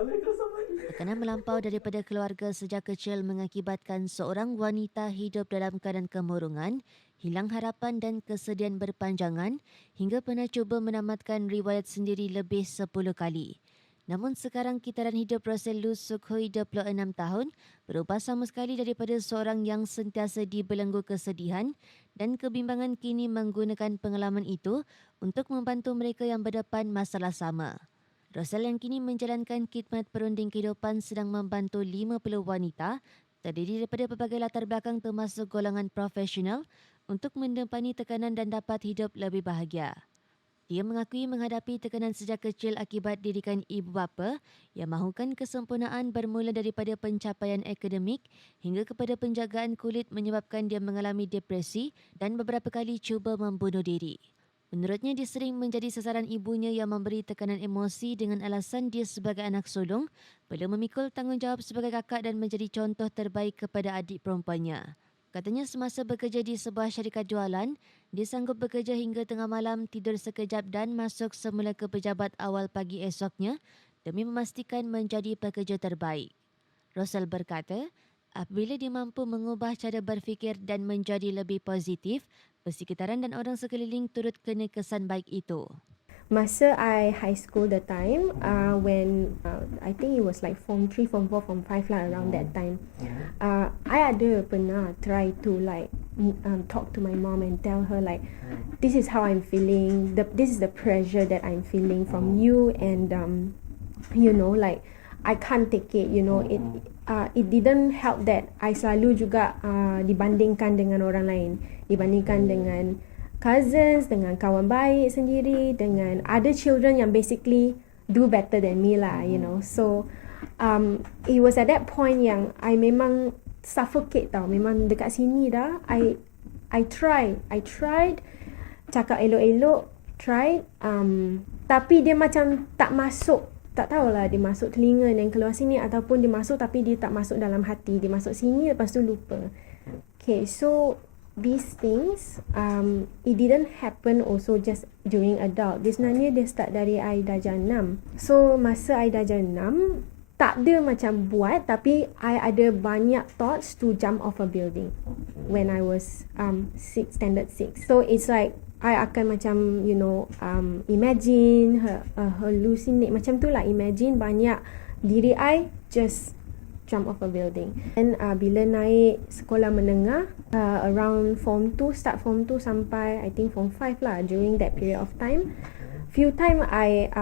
Tekanan melampau daripada keluarga sejak kecil mengakibatkan seorang wanita hidup dalam keadaan kemurungan, hilang harapan dan kesedihan berpanjangan hingga pernah cuba menamatkan riwayat sendiri lebih 10 kali. Namun sekarang kitaran hidup Roselle Lu Sook Hui 26 tahun berubah sama sekali daripada seorang yang sentiasa dibelenggu kesedihan dan kebimbangan kini menggunakan pengalaman itu untuk membantu mereka yang berdepan masalah sama. Roselle yang kini menjalankan khidmat perunding kehidupan sedang membantu 50 wanita terdiri daripada pelbagai latar belakang termasuk golongan profesional untuk mendepani tekanan dan dapat hidup lebih bahagia. Dia mengakui menghadapi tekanan sejak kecil akibat didikan ibu bapa yang mahukan kesempurnaan bermula daripada pencapaian akademik hingga kepada penjagaan kulit menyebabkan dia mengalami depresi dan beberapa kali cuba membunuh diri. Menurutnya, dia sering menjadi sasaran ibunya yang memberi tekanan emosi dengan alasan dia sebagai anak sulung perlu memikul tanggungjawab sebagai kakak dan menjadi contoh terbaik kepada adik perempuannya. Katanya semasa bekerja di sebuah syarikat jualan, dia sanggup bekerja hingga tengah malam, tidur sekejap dan masuk semula ke pejabat awal pagi esoknya demi memastikan menjadi pekerja terbaik. Roselle berkata, apabila dia mampu mengubah cara berfikir dan menjadi lebih positif, persekitaran dan orang sekeliling turut kena kesan baik itu. Masa I high school the time, when I think it was like form 3, form 4, form 5 lah around that time. I ada pernah try to like talk to my mom and tell her like, this is how I'm feeling. This is the pressure that I'm feeling from you, and you know, like I can't take it. You know, it didn't help that I selalu juga dibandingkan dengan orang lain, dibandingkan dengan cousins, dengan kawan baik sendiri, dengan other children yang basically do better than me lah, you know. So it was at that point yang I memang suffocate tau, memang dekat sini dah. I tried cakap elok-elok, tried, tapi dia macam tak masuk, tak tahulah dia masuk telinga dan keluar sini, ataupun dia masuk tapi dia tak masuk dalam hati, dia masuk sini lepas tu lupa. Okay, so these things, it didn't happen also just during adult. Dia sebenarnya dia start dari I darjah 6. So masa I darjah 6, tak ada macam buat, tapi I ada banyak thoughts to jump off a building when I was standard 6. So it's like I akan macam, you know, imagine hallucinate macam tu lah, imagine banyak diri I just jump off a building. And bila naik sekolah menengah, around form 2, start form 2 sampai I think form 5 lah, during that period of time, few time I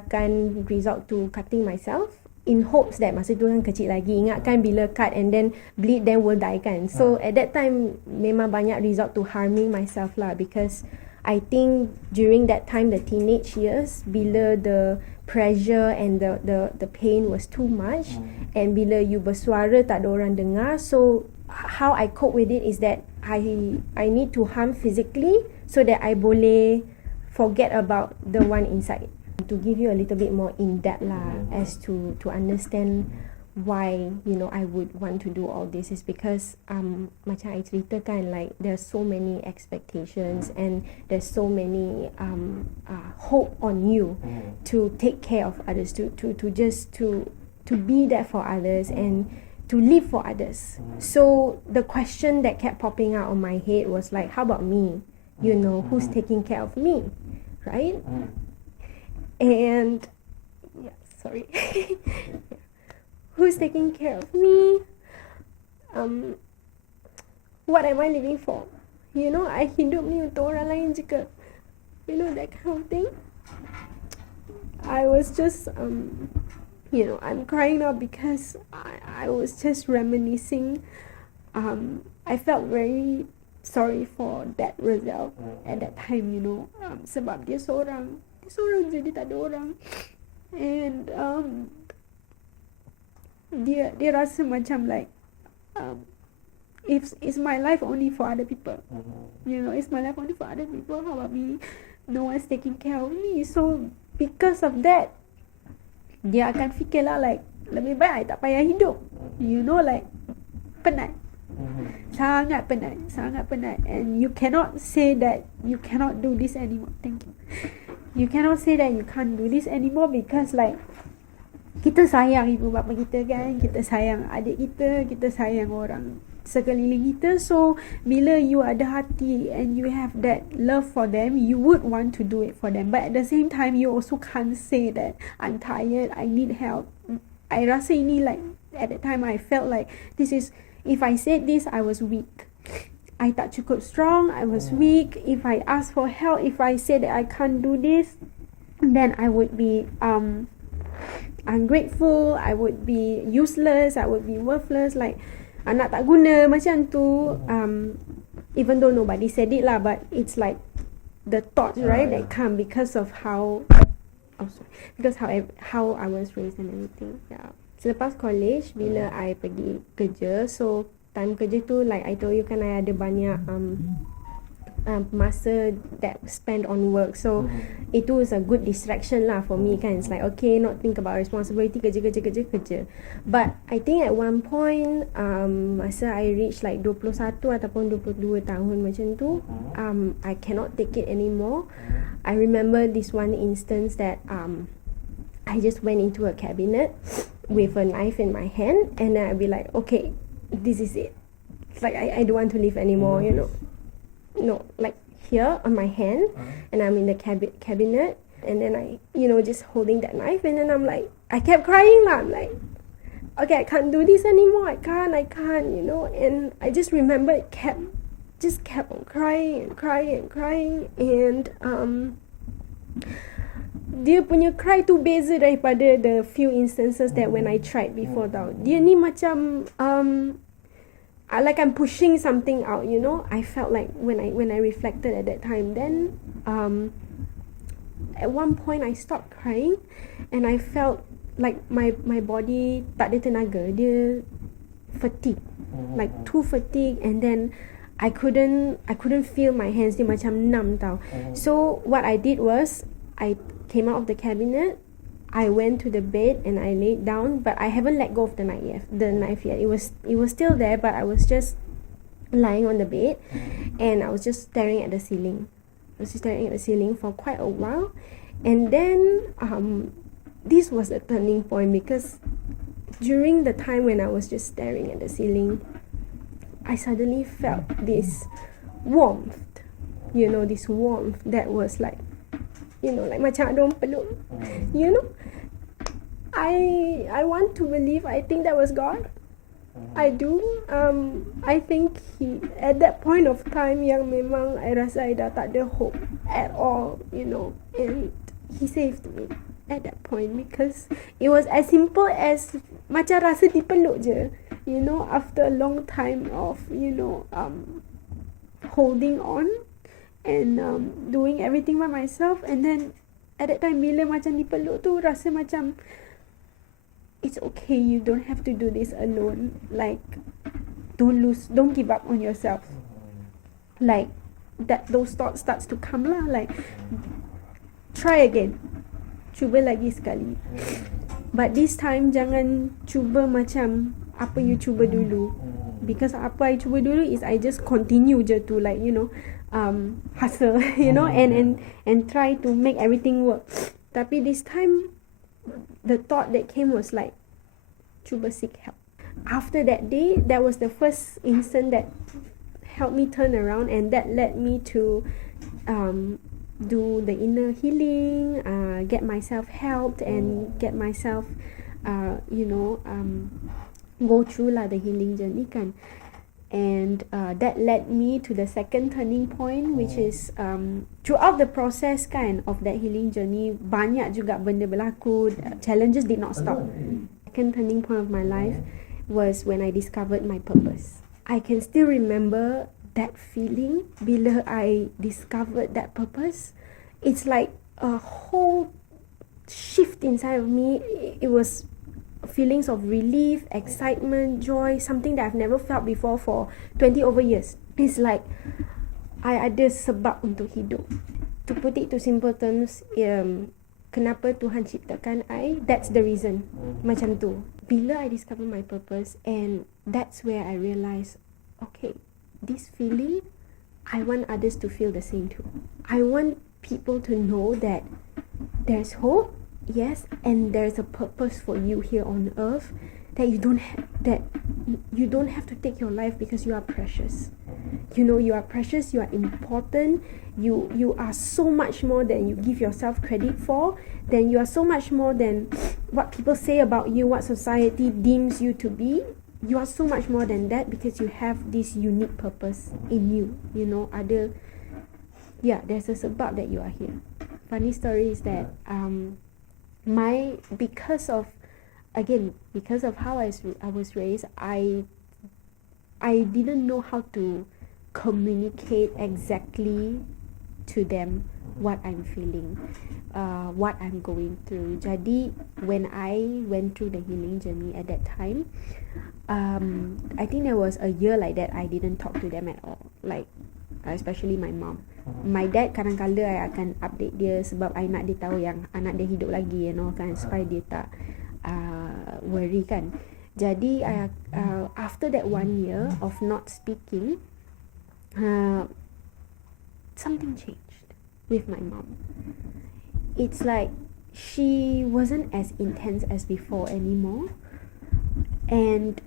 akan resort to cutting myself in hopes that masa tu kan kecil lagi, ingatkan bila cut and then bleed then will die kan. So at that time memang banyak resort to harming myself lah, because I think during that time, the teenage years, bila the pressure and the pain was too much, and bila you bersuara tak ada orang dengar, so how I cope with it is that I need to harm physically so that I boleh forget about the one inside. To give you a little bit more in depth lah, as to understand why, you know, I would want to do all this, is because macam I ceritakan, like there's so many expectations and there's so many hope on you to take care of others, to be there for others and to live for others. So the question that kept popping out on my head was like, how about me? You know, who's taking care of me, right? And yeah, sorry. Who's taking care of me? What am I living for? You know, I hidup ni untuk orang lain juga. You know, that kind of thing. I was just, you know, I'm crying now because I was just reminiscing. I felt very sorry for that Roselle at that time, you know. Sebab dia seorang jadi tak ada orang. And dia rasa macam like, if it's my life only for other people, you know, it's my life only for other people, how about me? No one's taking care of me. So because of that, dia akan fikir lah like, lebih baik I tak payah hidup, you know, like penat, sangat penat. And you cannot say that you cannot do this anymore. Thank you. You cannot say that you can't do this anymore, because like kita sayang ibu bapa kita kan, kita sayang adik kita sayang orang sekeliling kita. So bila you ada hati and you have that love for them, you would want to do it for them, but at the same time you also can't say that I'm tired, I need help. I rasa ini like at that time I felt like this is, if I said this I was weak, I tak cukup strong, I was weak. If I ask for help, if I say that I can't do this, then I would be ungrateful, I would be useless, I would be worthless, like anak tak guna macam tu. Even though nobody said it lah, but it's like the thoughts, right, that come because of how I was raised and everything. Yeah. Selepas college, bila I pergi kerja, so time kerja tu, like I told you kan, I ada banyak masa that spent on work. So itu was a good distraction lah for me kan. It's like okay, not think about responsibility, kerja. But I think at one point masa I reach like 21 ataupun 22 tahun macam tu, I cannot take it anymore. I remember this one instance that I just went into a cabinet with a knife in my hand, and then I'd be like, okay, this is it. It's like I don't want to live anymore, you know. No, like here on my hand, and I'm in the cabinet, and then I, just holding that knife, and then I'm like, I kept crying lah. I'm like, okay, I can't do this anymore. I can't, and I just remember it kept on crying, and dia punya cry tu beza daripada the few instances that when I tried before tau. Dia ni macam like I'm pushing something out, I felt like when I reflected at that time, then at one point I stopped crying, and I felt like my body tak ada tenaga, dia fatigue, like too fatigue, and then I couldn't feel my hands, dia macam numb tau. So what I did was I came out of the cabinet, I went to the bed and I laid down, but I haven't let go of the knife yet. It was still there, but I was just lying on the bed, and I was just staring at the ceiling. For quite a while, and then this was a turning point, because during the time when I was just staring at the ceiling, I suddenly felt this warmth, this warmth that was like, like macam ada orang peluk, I want to believe, I think that was God. I do. I think he, at that point of time yang memang I rasa I dah tak ada hope at all, and he saved me at that point, because it was as simple as macam rasa dipeluk je, after a long time of, holding on and doing everything by myself, and then at that time bila macam dipeluk tu rasa macam it's okay, you don't have to do this alone, like don't give up on yourself, like that those thoughts starts to come lah, like try again, cuba lagi sekali, but this time jangan cuba macam apa you cuba dulu, because apa I cuba dulu is I just continue je to like hustle, and try to make everything work. Tapi this time the thought that came was like, cuba seek help. After that day, that was the first instant that helped me turn around, and that led me to do the inner healing, get myself helped, and get myself go through lah the healing journey kan. And that led me to the second turning point, which is throughout the process kan of that healing journey, banyak juga benda berlaku, challenges did not stop. Second turning point of my life was when I discovered my purpose. I can still remember that feeling bila I discovered that purpose. It's like a whole shift inside of me. It was feelings of relief, excitement, joy, something that I've never felt before for 20 over years. It's like I ada sebab untuk hidup. To put it to simple terms, kenapa Tuhan ciptakan I, that's the reason. Macam tu. Bila I discover my purpose, and that's where I realise, okay, this feeling, I want others to feel the same too. I want people to know that there's hope, yes, and there's a purpose for you here on earth, that you don't have to take your life, because you are precious. You know, you are precious, you are important, you are so much more than you give yourself credit for, then you are so much more than what people say about you, what society deems you to be. You are so much more than that, because you have this unique purpose in you. You know, there's a sebab that you are here. Funny story is that because of how I was raised, I didn't know how to communicate exactly to them what I'm feeling, what I'm going through. Jadi when I went through the healing journey at that time, I think there was a year like that I didn't talk to them at all, like especially my mom. My dad kadang-kadang I akan update dia, sebab I nak dia tahu yang anak dia hidup lagi, you know kan, supaya dia tak worry kan. Jadi after that 1 year of not speaking, something changed with my mom. It's like she wasn't as intense as before anymore, and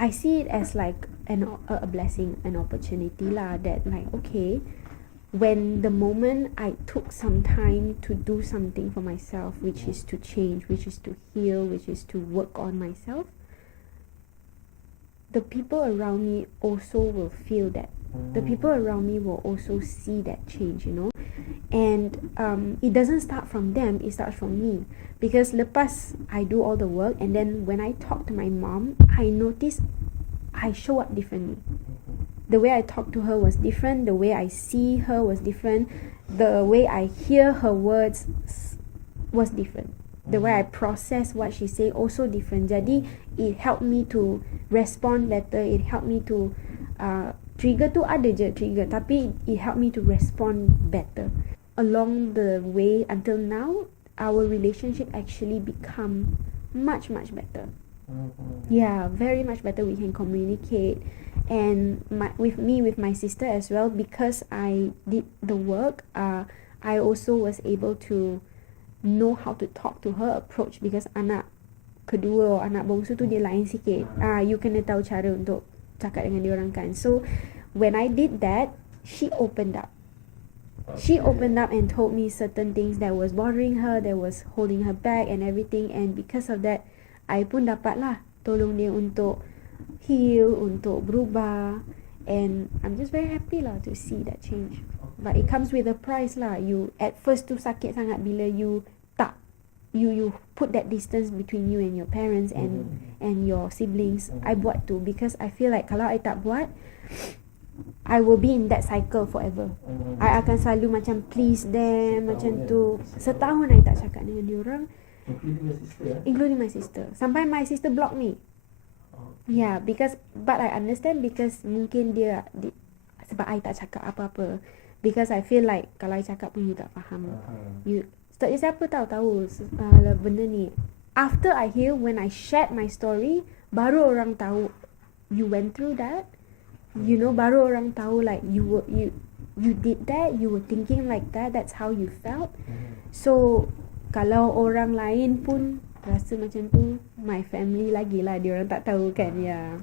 I see it as like a blessing, an opportunity lah, that like, okay, when the moment I took some time to do something for myself, which is to change, which is to heal, which is to work on myself, the people around me also will feel that. The people around me will also see that change, you know. And it doesn't start from them, it starts from me. Because lepas I do all the work, and then when I talk to my mom, I notice I show up differently. The way I talk to her was different, the way I see her was different, the way I hear her words was different. The way I process what she say also different. Jadi it helped me to respond better, it helped me to trigger tu ada je trigger, tapi it helped me to respond better. Along the way until now, our relationship actually become much better. Yeah, very much better. We can communicate, and with my sister as well, because I did the work. I also was able to know how to talk to her, approach, because anak kedua, anak bongsu tu dia lain sikit. You kena tahu cara untuk cakap dengan dia orang kan. So when I did that, she opened up. She opened up and told me certain things that was bothering her, that was holding her back and everything. And because of that, I pun dapat lah tolong dia untuk heal, untuk berubah. And I'm just very happy lah to see that change. But it comes with a price lah. You at first tu sakit sangat bila you put that distance between you and your parents and your siblings. I buat tu because I feel like kalau I tak buat, I will be in that cycle forever. I akan selalu macam please them, macam tu. Setahun I tak cakap dengan diorang, including my sister. Sampai my sister block me. Yeah, but I understand, because mungkin dia sebab I tak cakap apa-apa. Because I feel like kalau I cakap pun you tak faham. Siapa tahu benda ni. After I heal, when I shared my story, baru orang tahu you went through that. You know, baru orang tahu like you did that, you were thinking like that, that's how you felt. So kalau orang lain pun rasa macam tu, my family lagi lah, dia orang tak tahu kan. Yeah.